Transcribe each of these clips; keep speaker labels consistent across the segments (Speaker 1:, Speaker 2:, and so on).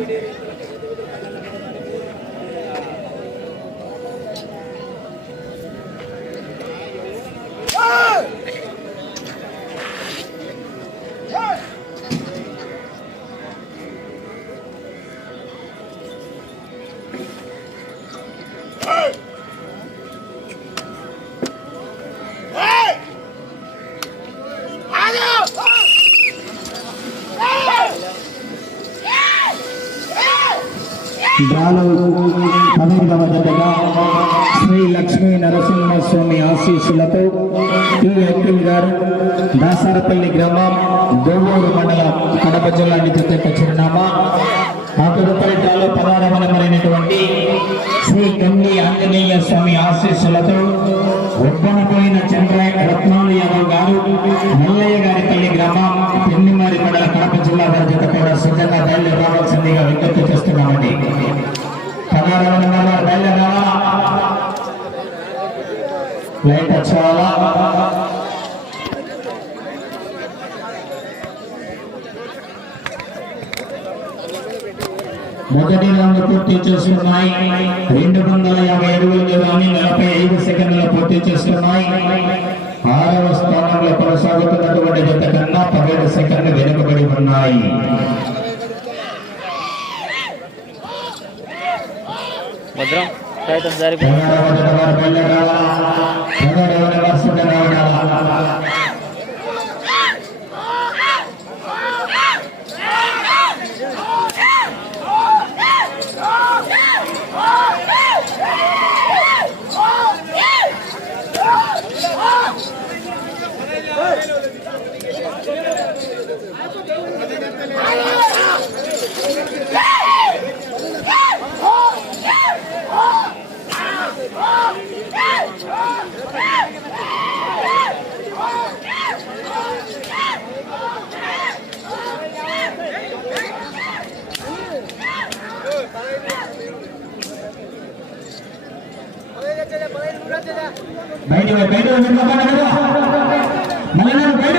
Speaker 1: ಈಡೇರಿತು డ్రాలో పదకొండవ జతగా శ్రీ లక్ష్మీ నరసింహస్వామి ఆశీస్సులతో ఈ అఖిల్ గారు దాసరపల్లి గ్రామం గోవూరు మండలం కడప జిల్లా నుంచి చెత్త చిరునామా అక్కడుపై డ్రాలో పదహారవ నెంబరైనటువంటి శ్రీ కన్ని ఆంజనేయ స్వామి ఆశీస్సులతో ఒప్పనపోయిన చంద్ర రత్నాలు యాదవ్ గారు మల్లయ్య గారి తల్లి గ్రామం పెన్నిమారి మండల కడప జిల్లా వారి జత కూడా వచ్చేవాళ్ళ మొదటి రౌండ్ పూర్తి చేస్తున్నాయి రెండు వందల యాభై అడుగుల దూరాన్ని నలభై ఐదు సెకండ్ల పూర్తి చేస్తున్నాయి ఆరవ స్థానంలో కొనసాగుతున్నటువంటి జత కన్నా పదిహేడు సెకండ్లు వెనుకబడి ఉన్నాయి.
Speaker 2: భద్రం ప్రయత్నం జరిపి.
Speaker 1: పదహారవ జత బయట బయట మళ్ళీ బయట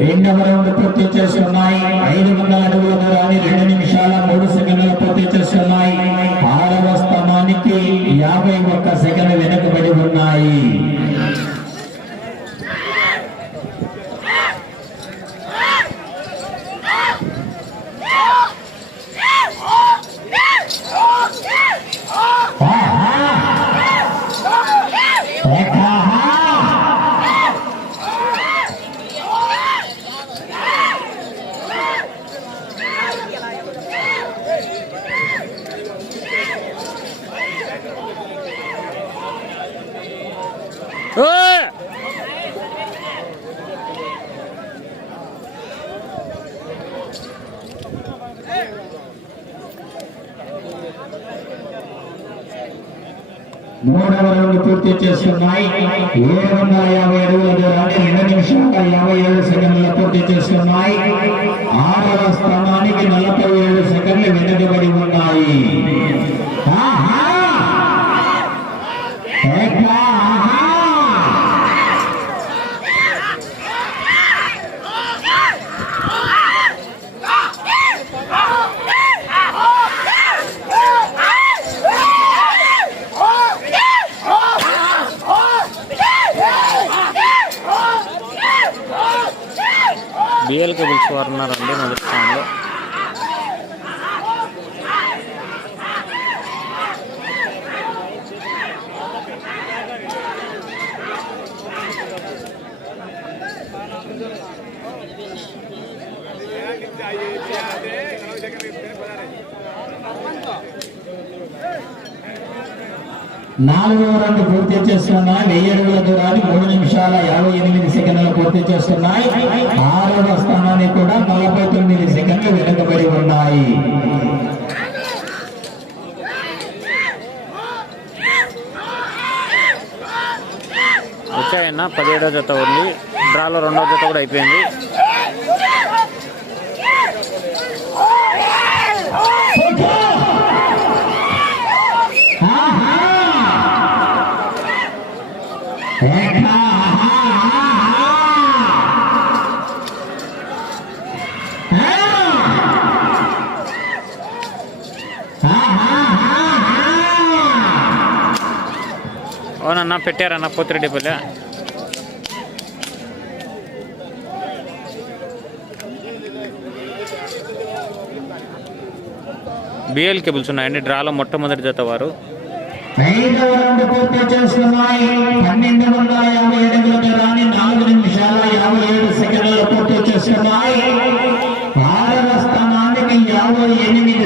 Speaker 1: రెండవ రౌండ్ పూర్తి చేస్తున్నాయి. ఐదు వందల అడుగుల దూరాన్ని రెండు నిమిషాల మూడు సెకండ్లు పూర్తి చేస్తున్నాయి. ఆరవ స్థానానికి యాభై ఒక్క సెకండ్ వెనుకబడి ఉన్నాయి
Speaker 2: ఓయ్!
Speaker 1: మూడవ రౌండ్ పూర్తి చేస్తున్నాయి ఏడు వందల యాభై అడుగుల దూరాన్ని రెండు నిమిషాల యాభై ఏడు సెకండ్ల పూర్తి చేస్తున్నాయి ఆరవ స్థానం నలభై ఏడు సెకండ్లు వెనుకబడి ఉన్నాయి ఆహా! ఎట్లా? ఆహా!
Speaker 2: బిఎల్ కేబుల్స్ వారు
Speaker 1: నాలుగవ రెండు పూర్తి చేస్తున్నాయి వెయ్యి అడుగుల దూరాన్ని మూడు నిమిషాల యాభై ఎనిమిది సెకండ్లు పూర్తి చేస్తున్నాయి. ఆరవ స్థానానికి కూడా నలభై తొమ్మిది సెకండ్లు వెనుకబడి ఉన్నాయి.
Speaker 2: వచ్చాయన్న. పదిహేడో జత ఉంది. డ్రాలో రెండో జత కూడా అయిపోయింది. అవునన్నా పెట్టారన్న పోతిరెడ్డిపల్లి బిఎల్ కేబుల్స్ ఉన్నాయండి డ్రాలో మొట్టమొదటి జత వారు.
Speaker 1: పూర్తి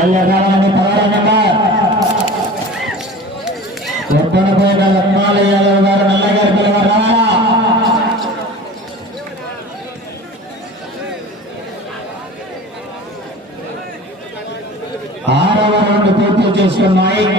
Speaker 1: జత బయలుదేరాలని గారు ఆరవ రౌండ్ పూర్తి చేసుకున్నాయి.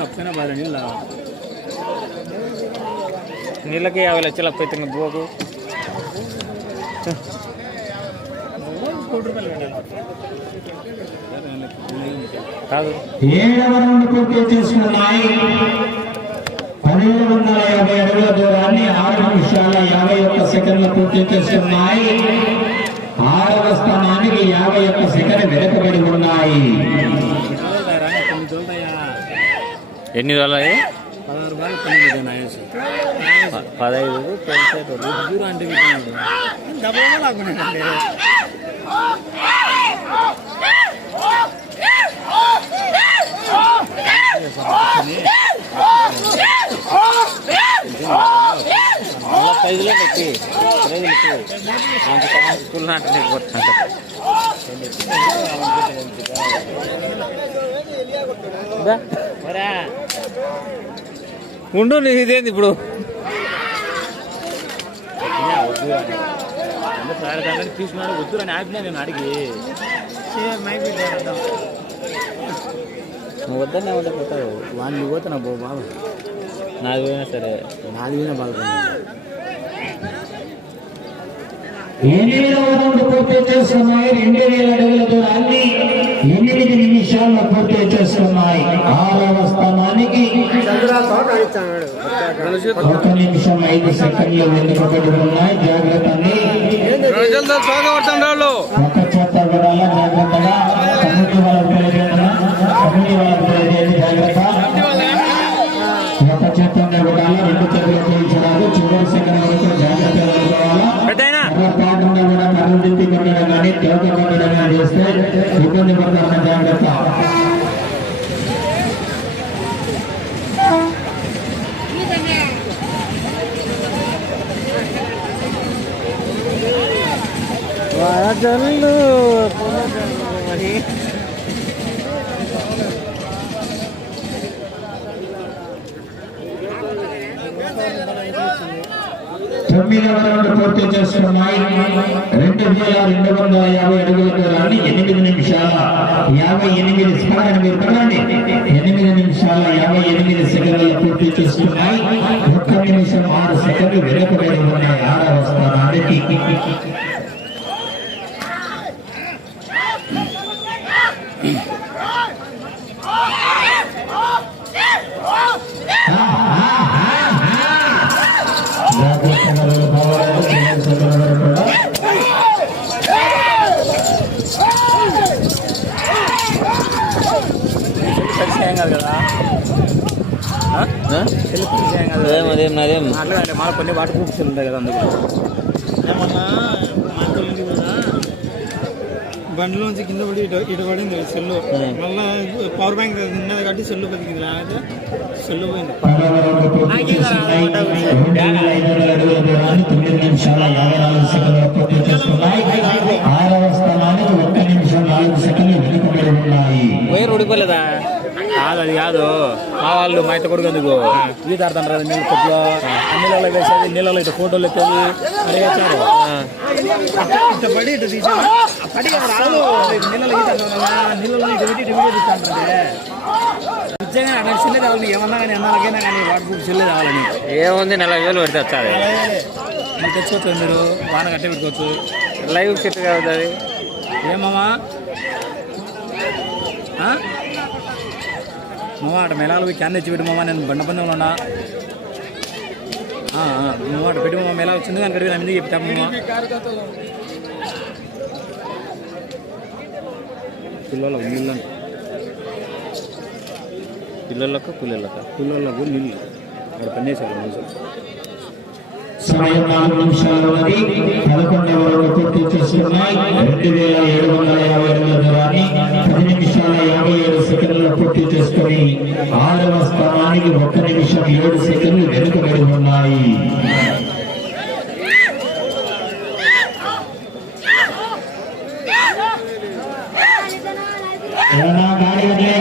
Speaker 3: లక్షలు అప్పైనా బాగా నీళ్ళ
Speaker 2: నీళ్ళకి యాభై లక్షలు అప్పైతే ఇంకా బోకు
Speaker 3: కోటి రూపాయలు పెట్టాలి
Speaker 2: కాదు.
Speaker 1: ఏడవ రౌండ్ పూర్తి చేసుకున్నాయి పన్నెండు వందల యాభై అడుగుల దూరాన్ని ఆరు నిమిషాల యాభై ఒక్క సెకండ్ల పూర్తి చేసుకున్నాయి ఆరవ స్థానానికి యాభై ఒక్క సెకండ్ వెనుకబడి ఉన్నాయి.
Speaker 2: ఎన్ని రోజులు
Speaker 3: పదహారు బాగా తొమ్మిది నాయసు
Speaker 2: పదహైదు.
Speaker 3: దూరం అంటే డబ్బులు లాక్కున్నాడండి
Speaker 2: ఐదులో పెట్టి. స్కూల్ నాటి ఉండు నీ ఇదేంది ఇప్పుడు?
Speaker 3: తీసుకున్నాడు వద్దు అని ఆపినా నేను అడిగి.
Speaker 2: నువ్వు వద్దనే ఉంటే పోతావు
Speaker 3: వాడిని పోతున్నా బో బాబు
Speaker 2: నాది పోయినా సరే.
Speaker 3: నాది పోయినా బాగుంది
Speaker 1: రౌండ్ పూర్తి చేసుకున్నాయి రెండు వేల అడుగుల దూరాన్ని ఎనిమిది నిమిషాల్లో పూర్తి చేసుకున్నాయి ఆరవ స్థానానికి ఒక నిమిషం ఐదు సెకండ్లు వెనుకబడి ఉన్నాయి. జాగ్రత్తని ఒక చేత విడాల జాగ్రత్తగా. తొమ్మిదవ రౌండ్ పూర్తి చేసుకున్నాయి రెండు వేల రెండు వందల యాభై అడుగుల దూరాన్ని ఎనిమిది నిమిషాల యాభై ఎనిమిది సెకండ్లు మీరు పడండి ఎనిమిది నిమిషాల యాభై ఎనిమిది సెకండ్లు పూర్తి చేసుకున్నాయి ఒక్క నిమిషం ఆరు సెకండ్లు వెనుకబడి ఉన్నాయి ఆరవ స్థానానికి జాగ్రత్తగా వెళ్ళిపోవాలి చిన్న సెకండ్లు కూడా
Speaker 2: ఖచ్చితంగా కాదు కదా
Speaker 3: సెల్ తీసేయం కదా
Speaker 2: అదేం అదేం అదేం
Speaker 3: అట్లా కాదులే, మళ్ళీ కొన్ని వాటర్ ప్రూఫ్స్ ఉంటాయి కదా అందుకు
Speaker 4: ఏమన్నా మా తల్లికి కూడా బండిలోంచి కింద పడి ఇటు ఇటు పడింది సెల్లు మళ్ళా పవర్ బ్యాంక్ ఉన్నది కాబట్టి సెల్లు బతికింది లేకపోతే సెల్లు పోయింది
Speaker 1: తొమ్మిది నిమిషాల యాభై నాలుగు సెకండ్లు పూర్తి చేసుకున్నాయి ఆరవ స్థానానికి ఒక్క నిమిషం నాలుగు సెకండ్లు వెనుకబడి ఉన్నాయి
Speaker 2: వైర్ ఉడిపోలేదా
Speaker 3: కాదు అది కాదు. మా వాళ్ళు మా కొడుకు ఎందుకు? ఈత ఆడుతుంటారు కదా నీళ్ళు కొట్లో. నీళ్ళలో వేసేది నీళ్ళలో ఇటు ఫోటోలు ఎత్తేది మరి వచ్చారు. ఇటు పడి ఇటు తీసా పడి కదా రాదు ఇటు నీళ్ళలో ఈత నీళ్ళలో ఇటు పెట్టి ఇటు వీడియో తీస్తాంటారు నిజంగా అట్లా చెల్లెది కావాలి. ఏమన్నా కానీ అన్నాలకైనా కానీ వాటి బుక్ చెల్లెది కావాలని
Speaker 2: ఏముంది నలభై వేలు పడితే వచ్చాది
Speaker 3: మీరు తెచ్చుకోవచ్చు మీరు? వాన కట్టే పెట్టుకోవచ్చు.
Speaker 2: లైవ్ సెట్ కాదు అది.
Speaker 3: ఏమమ్మా మెలాలు పోయి క్యాన్ తెచ్చి పెట్టు మామ నేను బండ పందంలో ఉన్నా. అటు పెట్టి మామ మెలా వచ్చింది కానీ కడిగి నా మీద చెప్తా మామ. పిల్లలకు నీళ్ళు
Speaker 2: పిల్లలకు పుల్లలకు.
Speaker 3: పిల్లలకు నీళ్ళు. అక్కడ పనిచేసారు రోజు
Speaker 1: సమయం నాలుగు నిమిషాలు ఉన్నది పదకొండవ రౌండ్ పూర్తి చేసుకున్నాయి రెండు వేల ఏడు వందల యాభై అడుగుల దూరాన్ని పది నిమిషాల యాభై ఏడు సెకండ్లు పూర్తి చేసుకుని ఆరవ స్థానానికి ఒక్క నిమిషం ఏడు సెకండ్లు వెనుకబడి ఉన్నాయి. గాడి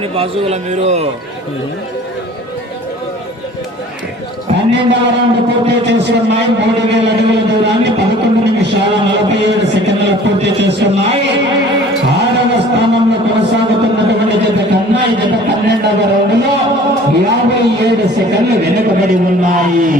Speaker 3: ఊరని బాజుల మీరు?
Speaker 1: పన్నెండవ రౌండ్ పూర్తి చేసుకున్నాయి. మూడు వేల అడుగుల దూరాన్ని పదకొండు నిమిషాల నలభై ఏడు సెకండ్లు పూర్తి చేసుకున్నాయి. ఆరవ స్థానంలో కొనసాగుతున్నటువంటి జత కన్నా ఈ జత పన్నెండవ రౌండ్లో యాభై ఏడు సెకండ్లు వెనుకబడి ఉన్నాయి?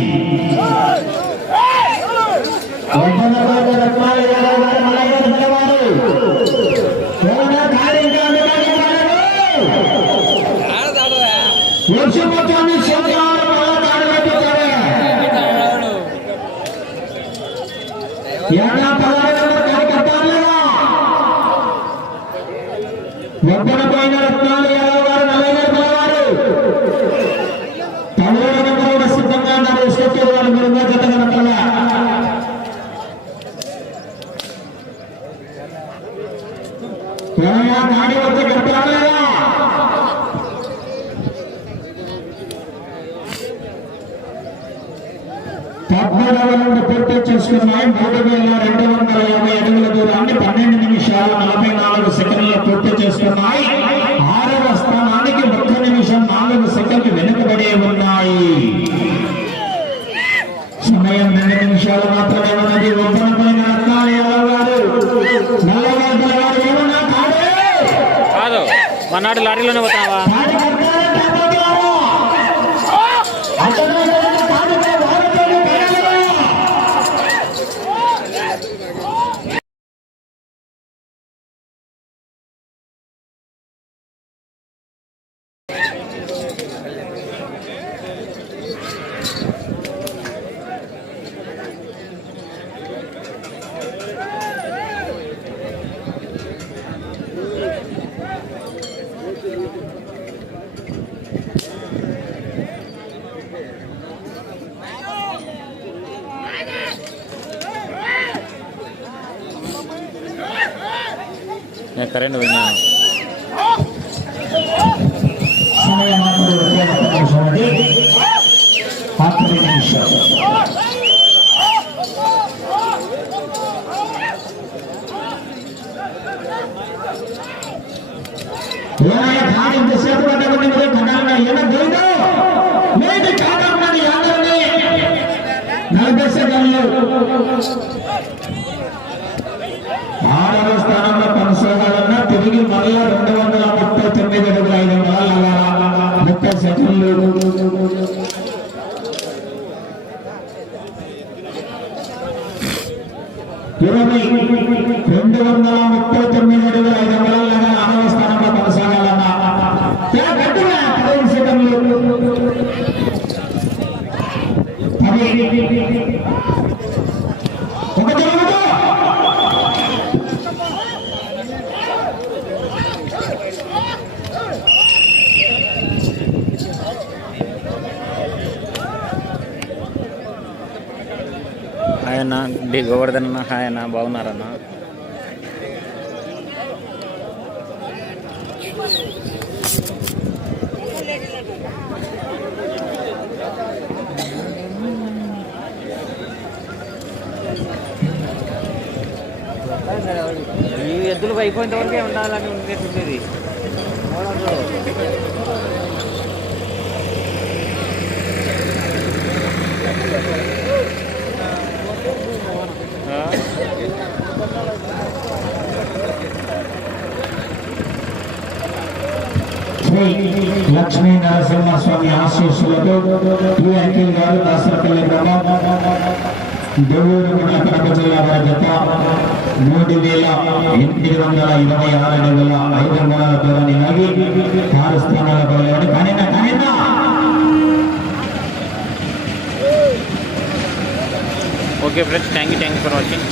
Speaker 1: పూర్తి చేసుకున్నాయి మూడు వేల రెండు వందల యాభై అడుగుల దూరాన్ని పన్నెండు నిమిషాలు నలభై నాలుగు సెకండ్లు పూర్తి చేసుకున్నాయి. ఆరవ స్థానానికి ఒక్క నిమిషం నాలుగు సెకండ్లు వెనుకబడి ఉన్నాయి. సమయం రెండు నిమిషాలు మాత్రమే ఉన్నది. ఒప్పన పైన
Speaker 2: మన్నాడు లారీలోనే పోతావా కరెంట్
Speaker 1: అందరినీ నలభై సెకండ్లు ఆరవ స్థానంలో కొనసాగాలన్నా తిరిగి రెండు వందల ముప్పై తొమ్మిది అడుగుల ఐదు వందల ముప్పై సెకండ్లు ఇరవై రెండు వందల ముప్పై తొమ్మిది అడుగుల ఐదు వందల ఆరవ స్థానం
Speaker 2: రెడ్డి గోవర్ధన్ అన్న హాయ్ అన్న బాగున్నారన్న. ఈ ఎద్దులు అయిపోయిన వరకే ఉండాలని ఉండేది.
Speaker 1: లక్ష్మీ నరసింహస్వామి ఆశీస్సులతో ఈ అంకిల్ గారు దాసరపల్లి గ్రామం దేవుడు కడప జిల్లా వారి జత మూడు వేల ఎనిమిది వందల ఇరవై ఆరు అడుగుల ఐదు వందల దూరాన్ని లాగి ఆరు స్థానాలకు వెళ్ళాడు కానీ కానీ
Speaker 2: okay friends thank you thank you for watching